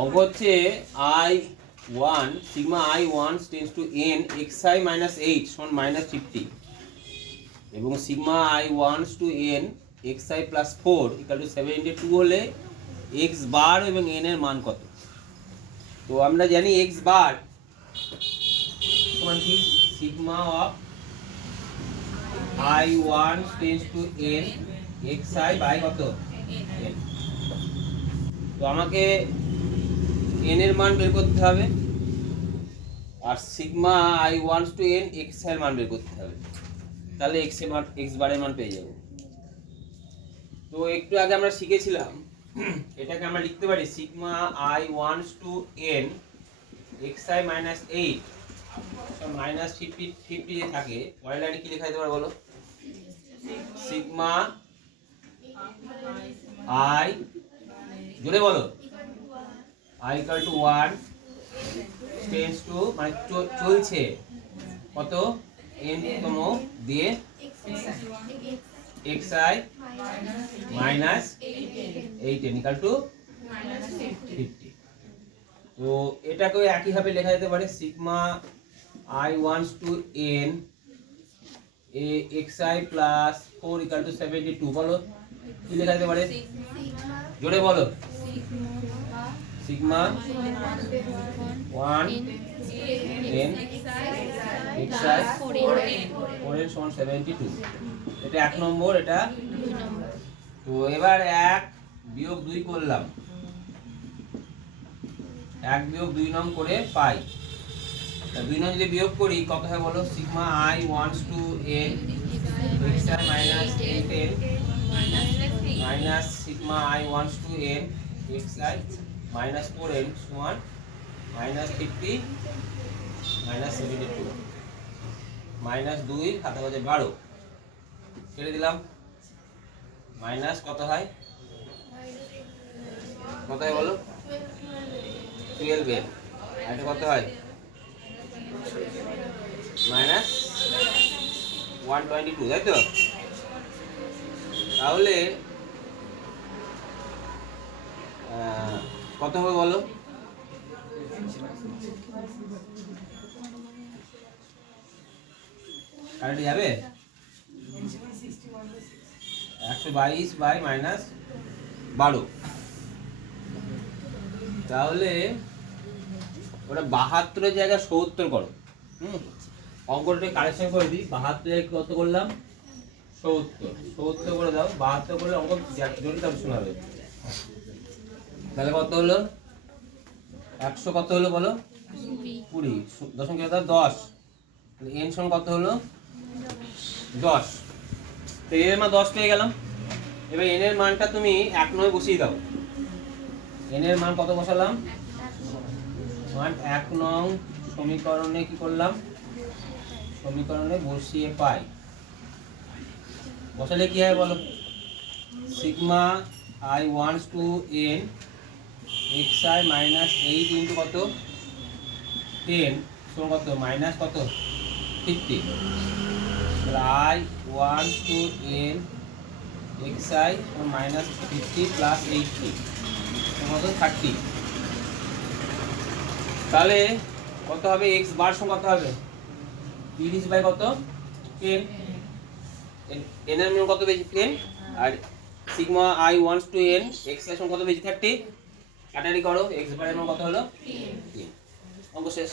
অঙ্ক হচ্ছে I1 sigma I1 tends to n xi minus 8 সমান মাইনাস 50 এবং sigma I1 to n xi plus 4 equal to 72 হলে x বার এবং n এর মান কত? তো আমরা জানি x বার সমান কি sigma of I1 tends to n xi by কত n। তো আমাকে n এর মান বের করতে হবে আর sigma I1 to n x এর মান বের করতে হবে, তাহলে x বারের মান পেয়ে যাব। তো একটু আগে আমরা শিখেছিলাম এটাকে আমরা লিখতে পারি sigma I1 to n xi minus 8 minus 50 যে থাকে পরের লাইনে কি লেখা যেতে পারে বলো? সিগমা I জোরে বলো I equal to 1 tends to মানে চলছে কত n তম দিয়ে xi minus 8 n equal to 50। তো এটাকে একই ভাবে লেখা যেতে পারে sigma I1 to n xi plus 4 equal to 72। বলো কি লেখা যেতে পারে? জোরে বলো সিগমা 1 n xi 4n সমান 72। এটা 1 নম্বর, এটা 2 নম্বর। তো এবার 1 বিয়োগ 2 করলাম, 1 বিয়োগ 2 নং করে পাই। তা 2 নং যদি বিয়োগ করি কত হয় বলো? Sigma I1 to n xi minus 8n minus sigma I1 to n xi minus 4n সমান মাইনাস 50 মাইনাস 72 মাইনাস 2 হাতে বাজে 12 ছেড়ে দিলাম, মাইনাস কত হয়? কত হয় বলো? 12 এর এটা কত হয়? মাইনাস 122, তাই তো? তাহলে কত হবে বলো? কারেন্ট যাবে 122 বাই মাইনাস 12। তাহলে ওটা 72 এর জায়গায় 70 করো। অঙ্কটা কারেকশন করে দিই। 72 জায়গায় কত করলাম? 70 করে দাও। 72 করলে অঙ্ক জটিল শোনাবে। তাহলে কত হলো? 100 কত হলো বলো? 20 দশমিক দাও 10। n সমান কত হলো? 10। তো এর মান 10 পেয়ে গেলাম। এবার n এর মানটা তুমি 1 নয় বসিয়ে দাও। n এর মান কত বসালাম? মান 1 নং সমীকরণে কি করলাম? সমীকরণে বসিয়ে পাই। বসালে কি হয় বলো? Sigma I1 to n xi minus 8 into কত 10 সমান কত? মাইনাস কত 50। I1 to n xi minus 50 plus 80 সমান কত? 30। তাহলে কত হবে? x বার সমান কত হবে? 30 বাই কত 10। n এর মান কত বেশি? 10। আর sigma I1 to n xi সমান কত বেশি? 30। কাটাকাটি করো, x বারের মান কত হলো? 3। অঙ্ক শেষ।